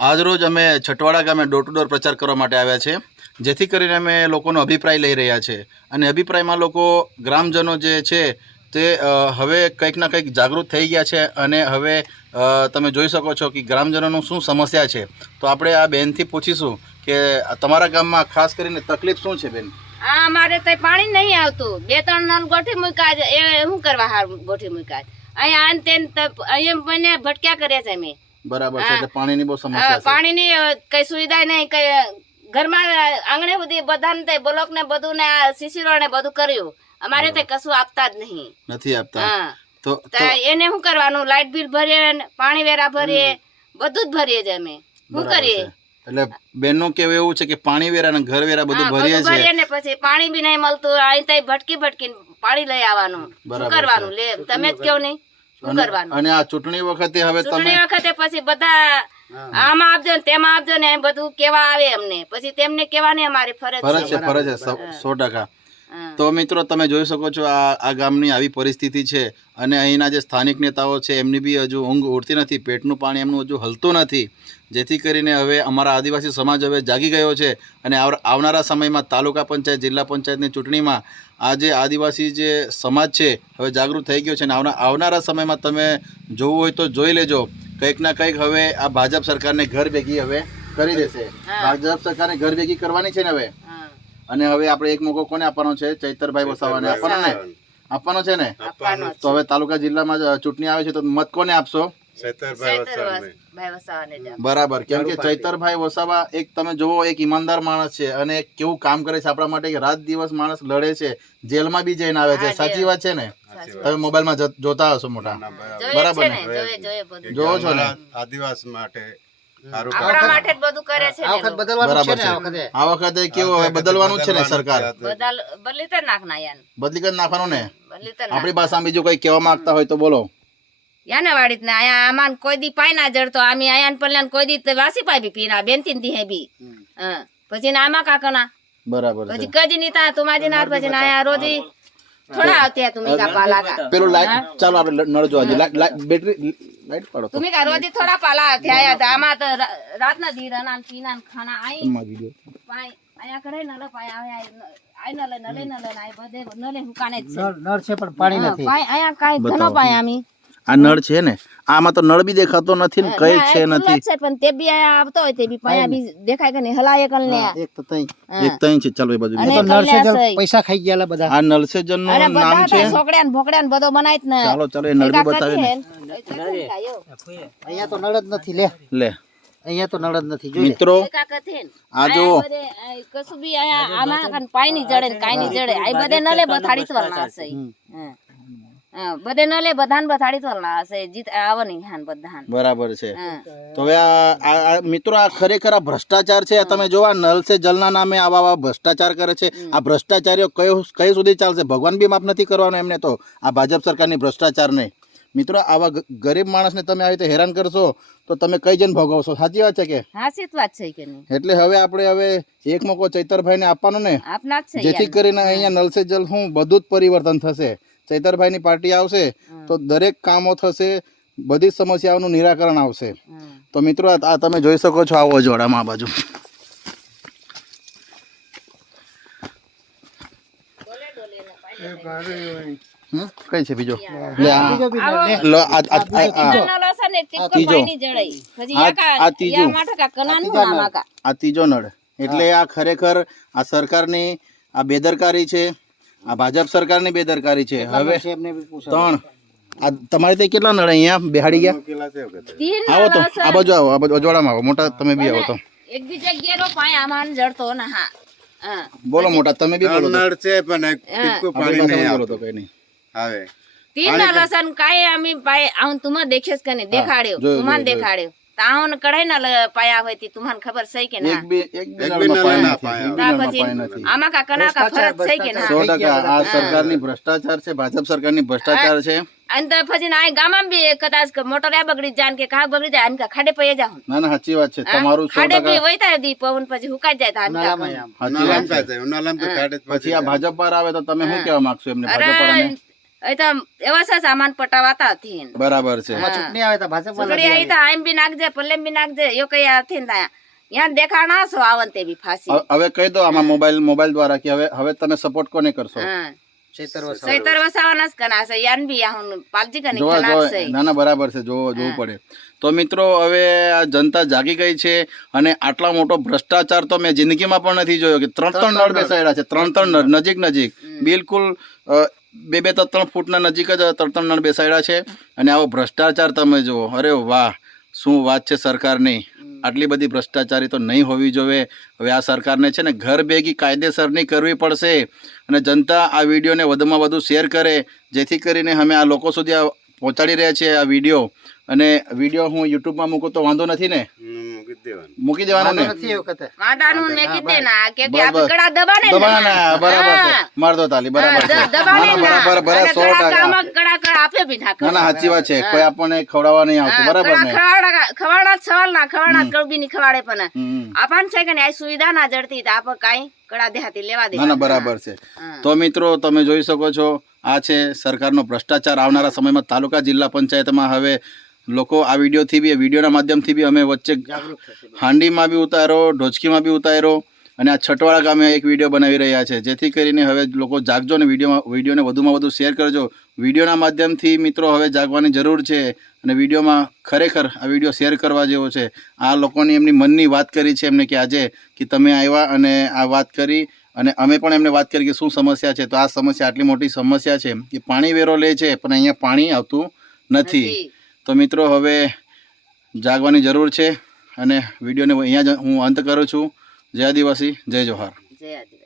આજરોજ અમે છટવાડા ગામે ડોર ટુ ડોર પ્રચાર કરવા માટે આવ્યા છે, જેથી કરીને અમે લોકોનો અભિપ્રાય લઈ રહ્યા છે. અને અભિપ્રાયમાં લોકો, ગ્રામજનો જે છે, તે હવે કંઈક ના કંઈક જાગૃત થઈ ગયા છે અને હવે તમે જોઈ શકો છો કે ગ્રામજનોનું શું સમસ્યા છે. તો આપણે આ બેનથી પૂછીશું કે તમારા ગામમાં ખાસ કરીને તકલીફ શું છે બેન? આ અમારે તો પાણી નહીં આવતું. બે, ત્રણ નળ ગોઠી મૂક્યા એ શું કરવા હાર ગોઠી મૂક્યા? અહીંયા આન તેન અહીંયા મને ભટક્યા કર્યા છે અમે. બરાબર છે એટલે પાણીની બહુ સમસ્યા છે. પાણીની કઈ સુવિધા નહીં કઈ ઘરમાં આંગણે બધી બધાને તે બ્લોક ને બધું ને આ શિશિરો ને બધું કર્યું. અમારે તે કશું આપતા જ નહીં. નથી આપતા. તો એને શું કરવાનું? લાઇટ બિલ ભરીએ પાણી વેરા ભરીએ બધું જ ભરીએ છે અમે. શું કરીએ. એટલે બેનનું કેવું એવું છે કે પાણી વેરા ને ઘર વેરા બધું ભરીએ છે ભરીએ ને પછી પાણી બી નહીં મળતું અહીં તઈ ભટકી ભટકી પાણી લઈ આવવાનું. શું કરવાનું? લે તમે જ કેવું નહીં? શું કરવાનું? અને આ ચૂંટણી વખતે હવે ચૂંટણી વખતે પછી બધા આમાં આપજો ને તેમાં આપજો ને એમ બધું કેવા આવે અમને. પછી તેમને કેવાની અમારી ફરજ ફરજ છે ફરજ છે સો- ટકા. તો મિત્રો તમે જોઈ શકો છો આ આ ગામની આવી પરિસ્થિતિ છે અને અહીંના જે સ્થાનિક નેતાઓ છે એમની બી હજુ ઊંઘ ઉડતી નથી પેટનું પાણી એમનું હજુ હલતું નથી. જેથી કરીને હવે અમારા આદિવાસી સમાજ હવે જાગી ગયો છે અને આવનારા સમયમાં તાલુકા પંચાયત જિલ્લા પંચાયતની ચૂંટણીમાં આ જે આદિવાસી જે સમાજ છે હવે જાગૃત થઈ ગયો છે અને આવના આવનારા સમયમાં તમે જોવું હોય તો જોઈ લેજો. કંઈક ના કંઈક હવે આ ભાજપ સરકારને ઘર ભેગી હવે કરી દેશે. ભાજપ સરકારને ઘર ભેગી કરવાની છે ને હવે. અને હવે આપણે એક મોકો કોને આપવાનો છે? ચૈતરભાઈ વસાવાને આપવાનો ને? આપવાનો છે ને? તો હવે તાલુકા જિલ્લામાં ચૂંટણી આવે છે તો મત કોને આપશો. બરાબર. કેમ કે ચૈતરભાઈ વસાવા એક તમે જોવો એક ઈમાનદાર માણસ છે અને એક કેવું કામ કરે છે આપણા માટે કે રાત દિવસ માણસ લડે છે જેલમાં બી જઈને આવે છે. સાચી વાત છે ને? તમે મોબાઈલમાં જોતા હશો મોટા. બરાબર ને? જોવો છો ને? આદિવાસ માટે આપણા માટે જ બધું કરે છે ને લોકો. બરાબર છે. આ વખતે? કેવું હવે બદલવાનું છે ને સરકાર? બદલ બદલી તો નાખ ના યાન બદલી કરી નાખવાનું ને? બદલી તો નાખ. આપણી ભાષામાં બીજું કઈ કહેવા માંગતા હોય તો બોલો. યાને વાડી ને આયા આમાન કોઈ દી પાઈ ના જડતો. આમી આયાન પલ્યાન કોઈ દી વાસી પાઈ બી પીના બેનતીન દી હે બી. પછી ના આમાં કાકના. બરાબર પછી કજી નીતા તુમાજી ના પછી ના આયા રોજી. થોડા આવતી હે તુમી કા પાલા કા. પેલું લાઈટ ચાલો આપણે નળ લાઈટ- બેટરી લાઈટ પાડો તમે તુમી કા રોજી થોડા પાલા આવતી આયા તા આમાં તો રાતના દી પીના પીનાન ખાના આઈ. વીડિયો પાઈ આયા કરે નલે પાય આવે આઈ નલે નલે નલે આઈ બધે નલે હુકાને છે. નળ છે પણ પાણી નથી. પાઈ આયા કાઈ ધનો પાય આમી આ નળ છે ને આમાં તો નળ બી દેખાતો નથી ને કઈ છે જ નથી. પણ તે બી આવતો હોય તે બી પાયા બી દેખાય કે નહીં હલાય કલ ને એક તો તઈ એક તઈ છે. ચાલો એ બાજુ તો નળ છે પૈસા ખાઈ ગયાલા બધા. આ નલસેજનનું નામ છે. છોકરા ને ભોકડા ને બધો બનાય ને. ચાલો ચાલો એ નળ બી બતાવી ને. અહીંયા તો નળ જ નથી લે. લે. અહીંયા તો નળ જ નથી જોઈ મિત્રો આ જો કશું બી આયા આમાં પાણી જડે ને કાઈ ની જડે. આ બધે નલે બથાડી તોલના હશે હા. બધે નલે બધાને બથાડી તોલના હશે જીત આવની હાન બધાન. બરાબર છે. તો હવે આ- મિત્રો આ ખરેખર આ ભ્રષ્ટાચાર છે તમે જોવા નલ સે જલના નામે આવા આવા ભ્રષ્ટાચાર કરે છે. આ ભ્રષ્ટાચારીઓ કયો કઈ સુધી ચાલશે? ભગવાન બી માફ નથી કરવાનો એમને તો. આ ભાજપ સરકારની ભ્રષ્ટાચારને મિત્રો આવા ગરીબ માણસને તમે આવી રીતે હેરાન કરશો તો તમે કઈ જણ ભોગવશો? સાચી વાત છે કે? સાચી વાત છે કે નહીં. એટલે હવે આપણે હવે એક મોકો ચૈતરભાઈને આપવાનો ને આપના જેથી કરીને અહીંયા નલસે જલ હું બધું જ પરિવર્તન થશે. ચૈતરભાઈની પાર્ટી આવશે તો દરેક કામો થશે બધી જ સમસ્યાઓનું નિરાકરણ આવશે. તો મિત્રો આ તમે જોઈ શકો છો આવો જોડામાં આ બાજુ. કઈ છે બીજો? આ ત્રીજો નળ. એટલે આ ખરેખર આ સરકારની આ બેદરકારી છે. આ ભાજપ સરકારની બેદરકારી છે. હવે ત્રણ. આ તમારી ત્યાં કેટલા નળ અહીંયા બેહાડી ગયા? આવો તો. આ બાજુ આવો આ બાજુ અજવાડામાં આવો. મોટા તમે બી આવો તો. એક બી જગ્યાનો પાય આમાં જડતો ના હા. બોલો મોટા તમે બી બોલો નળ છે પણ એક પાણી નહીં આવતો. કઈ નહીં. આવે. તીન રસન કાય આમી પાય આવું તુમાં દેખેસ કને દેખાડ્યો. તુમાં દેખાડ્યો. તાવન કઢાઈ ના પાયા હોય તી તમને ખબર છે કે ના? એક બે એક બે બી ના પાયા. બી તા પછી આમાં કા કના કા ફરક છે કે ના? 100% આ સરકારની ભ્રષ્ટાચાર છે ભાજપ સરકારની ભ્રષ્ટાચાર છે. અને તો પછી ના ગામમાં બી કદાચ મોટર આ બગડી જાય કે કા બગડી જાય આમ ખાડે પૈયા જાવ ના ના સાચી વાત છે. તમારું ખાડે ટકા હોય વહીતા દી પવન પછી હુકાઈ જાય તો આમ. કા સાચી વાત ઉનાળામાં થાય, ઉનાળામાં તો જ પછી આ ભાજપ પર આવે તો તમે શું કહેવા માંગશો એમને? ભાજપ તો એવા છે સામાન પટાવાતા હતી બરાબર છે. ચૂંટણી આવે તો ભાજપ સુગડી આવી તો આમ બી નાખજે પલ્લેમ બી નાખજે યો કઈ હતી ને ત્યાં દેખાણા છો આવન તે બી ફાસી હવે- કહી દો આમાં મોબાઈલ મોબાઈલ દ્વારા કે હવે હવે તમે સપોર્ટ કોને કરશો? હા. છેતર વસાવ. સૈતર વસાવાના જ કના છે યાન બી આહુન પાલજી કની જોવા કના છે. ના ના બરાબર છે જોવો જોવું પડે. તો મિત્રો હવે આ જનતા જાગી ગઈ છે અને આટલા મોટો ભ્રષ્ટાચાર તો મેં જિંદગીમાં પણ નથી જોયો કે ત્રણ ત્રણ નળ બેસાડ્યા છે ત્રણ ત્રણ નળ નજીક નજીક. બિલકુલ બે બે, ત્રણ ત્રણ ફૂટના નજીક જ ત્રણ ત્રણ નળ બેસાડ્યા છે અને આવો ભ્રષ્ટાચાર તમે જુઓ. અરે વાહ, શું વાત છે સરકારની. આટલી બધી ભ્રષ્ટાચારી તો નહીં હોવી જોઈએ. હવે આ સરકારને છે ને ઘર ભેગી કાયદેસરની કરવી પડશે અને જનતા આ વિડીયોને વધુમાં વધુ શેર કરે, જેથી કરીને અમે આ લોકો સુધી આ પહોંચાડી રહ્યા છીએ આ વીડિયો. અને વીડિયો હું યુટ્યુબમાં મૂકું તો વાંધો નથી ને? મૂકી દેવાનો. ને? કે કે કડા દબાને બરાબર માર દો તાલી બરાબર બરાબર બરાબર ટકા. કડા કડા આપે બી સાચી વાત છે. કોઈ આપણને ખવડાવવા નહીં આવતું બરાબર ને? સવાલ ના ખવાડા કડબી ની ખવાડે પણ. આપણ છે કે ને આ સુવિધા ના જડતી તો આપ કાઈ કડા દેહાતી લેવા દે ના ના બરાબર છે. તો મિત્રો તમે જોઈ શકો છો આ છે સરકારનો ભ્રષ્ટાચાર આવનારા સમયમાં તાલુકા જિલ્લા પંચાયતમાં. હવે લોકો આ વિડીયોથી બી વિડીયોના માધ્યમથી બી અમે વચ્ચે હાંડીમાં બી ઉતારો ઢોચકીમાં બી ઉતારો અને આ છટવાડા ગામે એક વીડિયો બનાવી રહ્યા છે. જેથી કરીને હવે લોકો જાગજો ને વિડીયોમાં વિડીયોને વધુમાં વધુ શેર કરજો. વિડીયોના માધ્યમથી મિત્રો હવે જાગવાની જરૂર છે અને વિડીયોમાં ખરેખર આ વીડિયો શેર કરવા જેવો છે. આ લોકોની એમની મનની વાત કરી છે એમને કે આજે કે તમે આવ્યા અને આ વાત કરી અને અમે પણ એમને વાત કરી કે શું સમસ્યા છે. તો આ સમસ્યા આટલી મોટી સમસ્યા છે કે પાણી વેરો લે છે પણ અહીંયા પાણી આવતું નથી. તો મિત્રો, હવે જાગવાની જરૂર છે અને વિડીયોને અહીંયા જ હું અંત કરું છું. જય આદિવાસી, જય જોહાર. જય આદિવાસી.